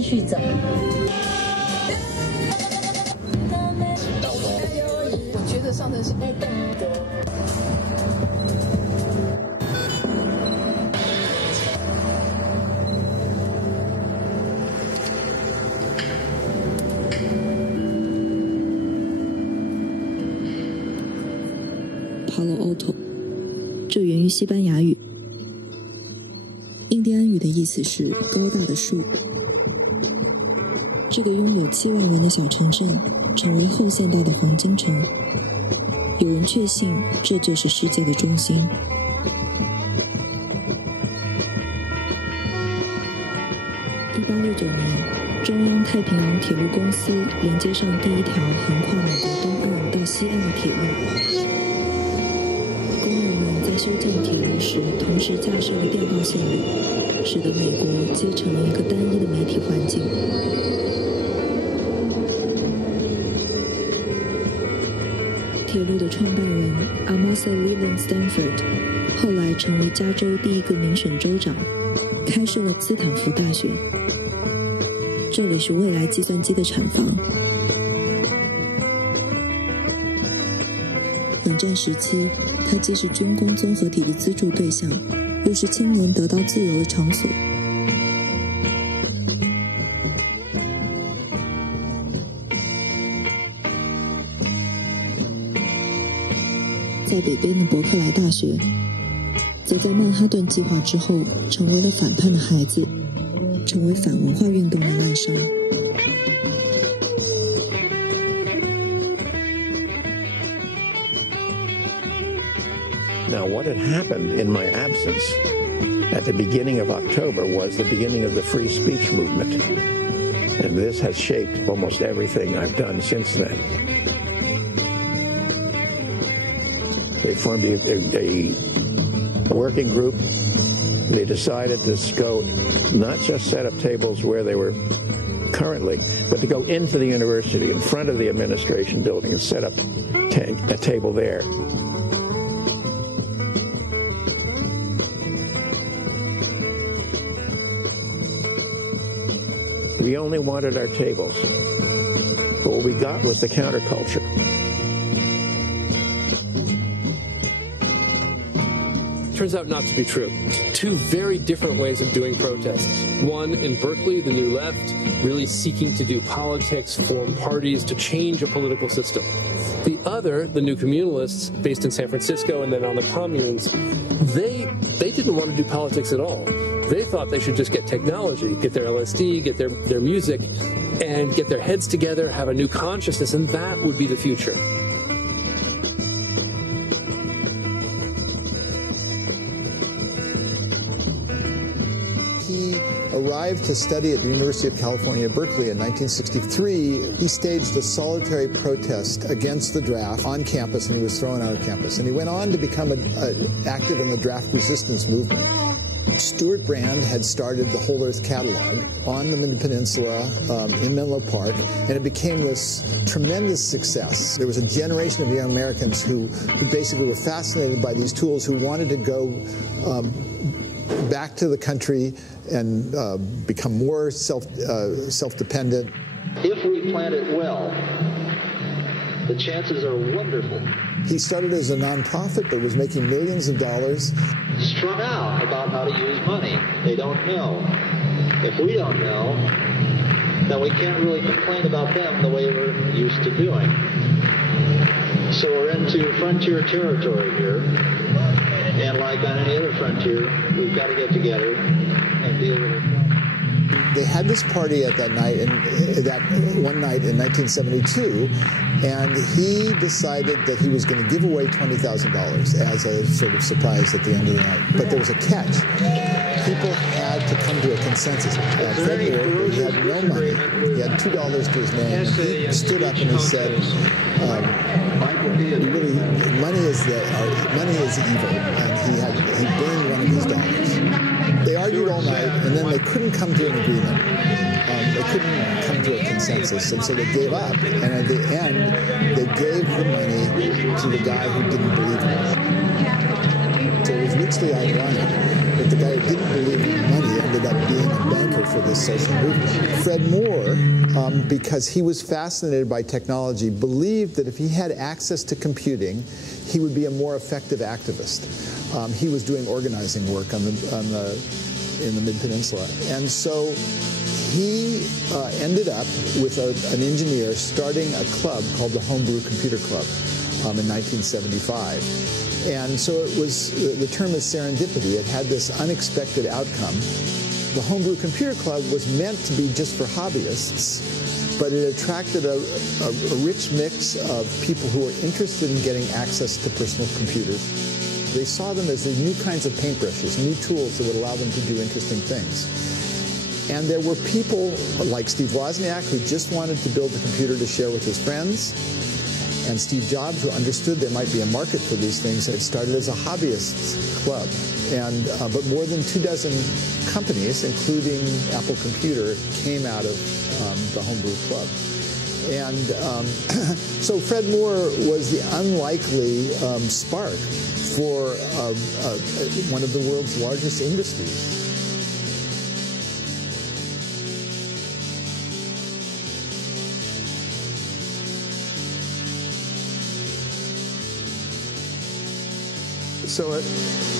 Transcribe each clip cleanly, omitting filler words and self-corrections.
继续走。我觉得上层是爱动的。Palo Alto， 这源于西班牙语，印第安语的意思是高大的树。这个拥有7万人的小城镇成为后现代的黄金城，有人确信这就是世界的中心。1869年，中央太平洋铁路公司连接上第一条横跨美国东岸到西岸的铁路。工人们在修建铁路时，同时架设了电报线路，使得美国接成了一个单一的媒体环境。铁路的创办人 Amasa Leland Stanford 后来成为加州第一个民选州长，开设了斯坦福大学。这里是未来计算机的产房。冷战时期，它既是军工综合体的资助对象，又是青年得到自由的场所。在北边的伯克莱大学，则在曼哈顿计划之后成为了反叛的孩子，成为反文化运动的滥觞。Now, what had happened in my absence at the beginning of October was the beginning of the free speech movement. And this has shaped almost everything I've done since then. They formed a working group. They decided to go, not just set up tables where they were currently, but to go into the university in front of the administration building and set up a table there. We only wanted our tables, but what we got was the counterculture. Turns out not to be true. Two very different ways of doing protests. One in Berkeley, the New Left, really seeking to do politics, form parties to change a political system. The other, the New Communalists, based in San Francisco and then on the communes, they didn't want to do politics at all. They thought they should just get technology, get their LSD, get their music, and get their heads together, have a new consciousness, and that would be the future. He arrived to study at the University of California, Berkeley in 1963. He staged a solitary protest against the draft on campus, and he was thrown out of campus. And he went on to become active in the draft resistance movement. Stuart Brand had started the Whole Earth Catalog on the Peninsula in Menlo Park, and it became this tremendous success. There was a generation of young Americans who basically were fascinated by these tools, who wanted to go back to the country and become more self-dependent. If we plan it well, the chances are wonderful. He started as a nonprofit, but was making millions of dollars. Strung out about how to use money. They don't know. If we don't know, then we can't really complain about them the way we're used to doing. So we're into frontier territory here. And like on any other frontier, we've got to get together and deal with it. They had this party at that night, that one night in 1972, and he decided that he was going to give away $20,000 as a sort of surprise at the end of the night. But there was a catch. People had to come to a consensus. Fred Ward, he had no money. He had $2 to his name. And he stood up and he said, money is evil, and he burned one of his dollars. They argued all night, and then they couldn't come to an agreement. They couldn't come to a consensus, and so they gave up. And at the end, they gave the money to the guy who didn't believe in it. So it was richly ironic that the guy who didn't believe in the money ended up being a banker for this social movement. Fred Moore, because he was fascinated by technology, believed that if he had access to computing, he would be a more effective activist. He was doing organizing work in the Mid-Peninsula. And so he ended up with an engineer starting a club called the Homebrew Computer Club in 1975. And so it was, the term is serendipity. It had this unexpected outcome. The Homebrew Computer Club was meant to be just for hobbyists, but it attracted a rich mix of people who were interested in getting access to personal computers. They saw them as the new kinds of paintbrushes, new tools that would allow them to do interesting things. And there were people like Steve Wozniak who just wanted to build a computer to share with his friends, and Steve Jobs, who understood there might be a market for these things. It started as a hobbyist club, and but more than 24 companies, including Apple Computer, came out of the Homebrew Club. And so Fred Moore was the unlikely spark for one of the world's largest industries. So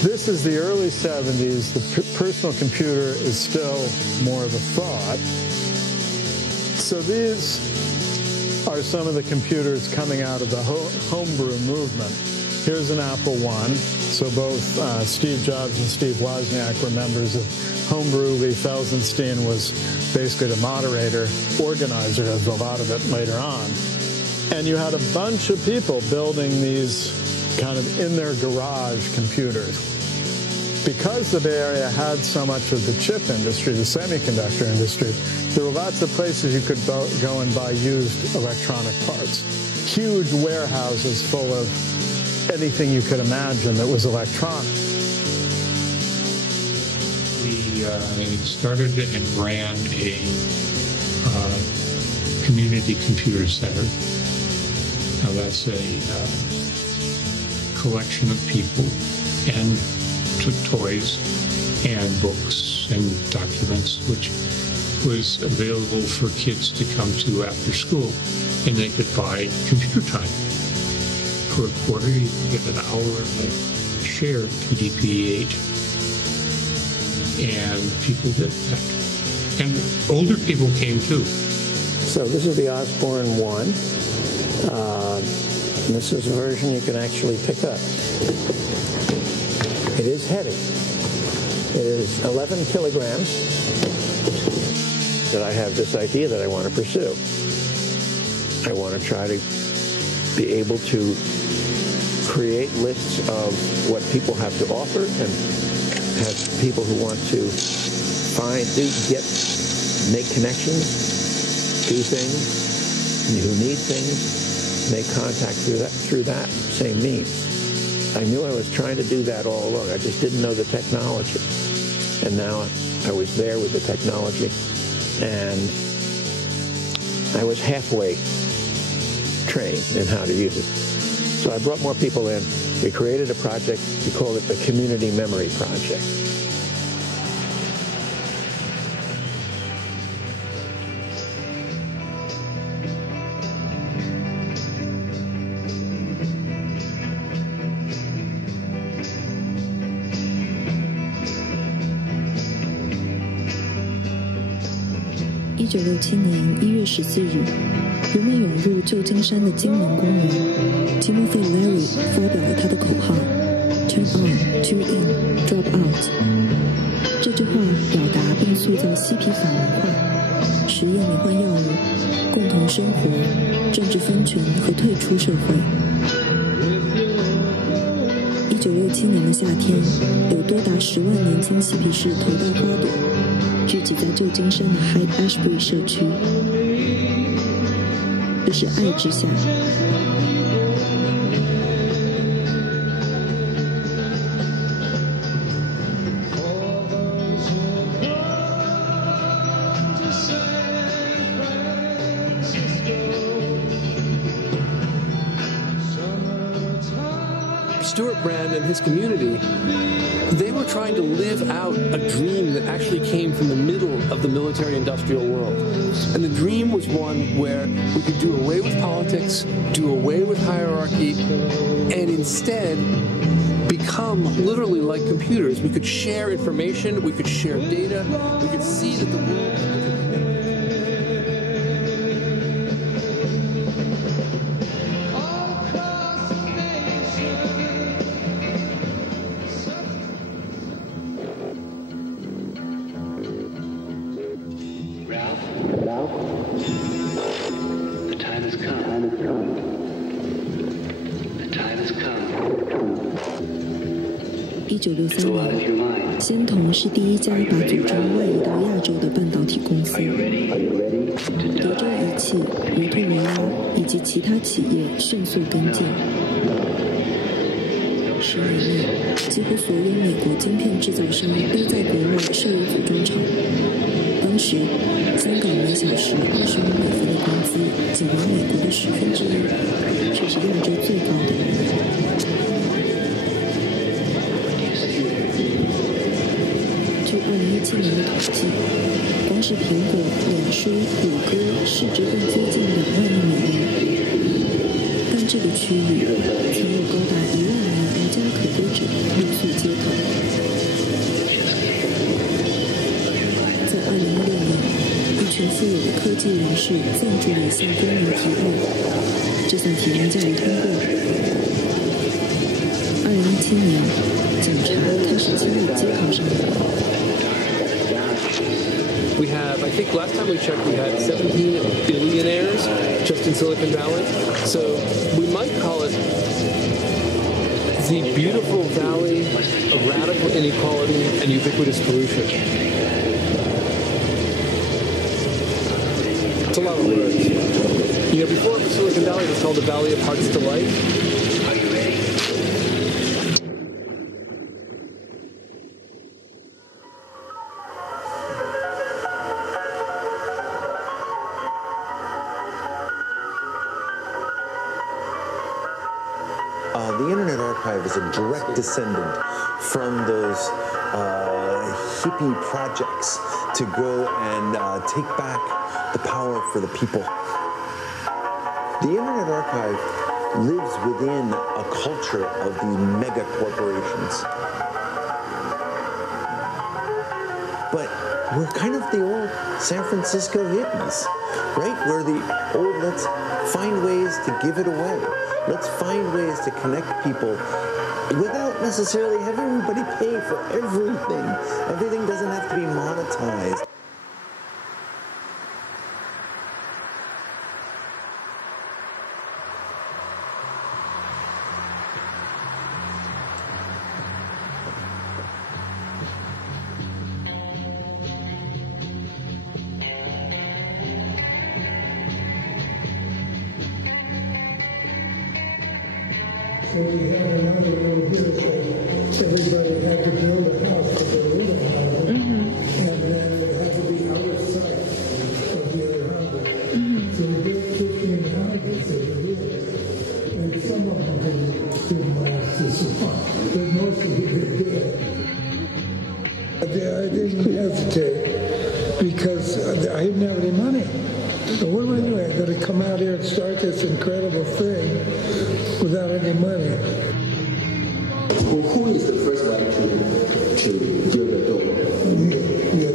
this is the early 70s. The personal computer is still more of a thought. So these are some of the computers coming out of the homebrew movement. Here's an Apple I. So both Steve Jobs and Steve Wozniak were members of Homebrew. Lee Felsenstein was basically the moderator, organizer of a lot of it later on. And you had a bunch of people building these kind of in their garage computers. Because the Bay Area had so much of the chip industry, the semiconductor industry, there were lots of places you could go and buy used electronic parts. Huge warehouses full of anything you could imagine that was electronic. We started and ran a community computer center. Now that's a collection of people and toys and books and documents, which was available for kids to come to after school, and they could buy computer time. For a quarter, you could get an hour of a shared PDP-8, and people did that. And older people came too. So this is the Osborne 1. This is a version you can actually pick up. It is heavy. It is 11 kilograms. That I have this idea that I want to pursue. I want to try to be able to create lists of what people have to offer and have people who want to make connections, do things, who need things, make contact through that same means. I knew I was trying to do that all along. I just didn't know the technology. And now I was there with the technology, and I was halfway trained in how to use it. So I brought more people in. We created a project. We called it the Community Memory Project.1967年1月14日，人们涌入旧金山的金门公园。Timothy Leary 发表了他的口号 ：“Turn on, tune in, drop out。”这句话表达并塑造嬉皮反文化、实验迷幻药物、共同生活、政治分权和退出社会。1967年的夏天，有多达10万年轻嬉皮士头戴花朵，聚集在旧金山的 High Ashbury 社区。这是爱之夏。Stuart Brand and his community, they were trying to live out a dream that actually came from the middle of of the military-industrial world. And the dream was one where we could do away with politics, do away with hierarchy, and instead become literally like computers. We could share information, we could share data, we could see that the world... The time has come. The time has come. 1963年，仙童是第一家把组装外移到亚洲的半导体公司。德州仪器、摩托罗拉以及其他企业迅速跟进。10年内，几乎所有美国晶片制造商都在国外设有组装厂。当时，香港每小时25美分的工资仅为美国的1/10，却是亚洲最高的。据2017年的统计，光是苹果、脸书、谷歌市值更接近2万亿美元，但这个区域曾有高达1万名无家可归者露宿街头。在2016年，一群富有的科技人士赞助了一项公民提案，这项提案较为通过。2017年，警察开始清理街头上的人。We have, I think last time we checked, we had 17 billionaires just in Silicon Valley. So we might call it the beautiful valley of radical inequality and ubiquitous pollution. It's a lot of words. You know, before Silicon Valley, it was called the Valley of Heart's Delight. Are you ready? The Internet Archive is a direct descendant from those hippie projects to go and take back the power for the people. The Internet Archive lives within a culture of the mega corporations. But we're kind of the old San Francisco hippies, right? We're the old, let's find ways to give it away. Let's find ways to connect people without necessarily having everybody pay for everything. Everything doesn't have to be monetized. So we had another little bit of everybody had to build a house to get rid of house, and then it had to be out of sight of the other houses. So we built 15 houses over here, and some of them didn't last this long, but most of them did. I didn't hesitate because I didn't have any money. So what am I doing? I got to come out here and start this incredible thing without any money. Well, who is the first one to build the door? Yeah,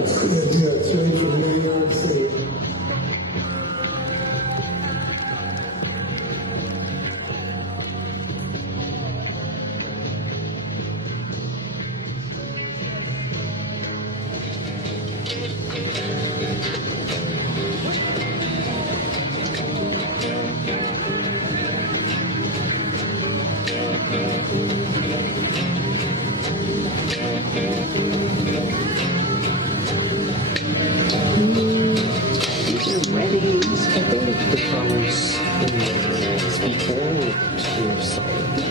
it's right from New York City.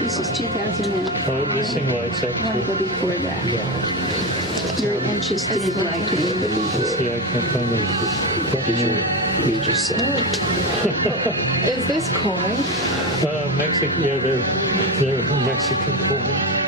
This is 2001. Oh, this thing lights up too. But before that. Yeah. Very interested in lighting. Yeah, I can't find it. You just said. Is this coin? Mexican, yeah, they're Mexican coin.